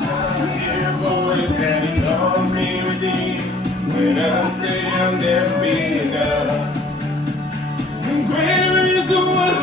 Hear a voice and he calls me redeemed. When I say I'll never be enough. And greater is the one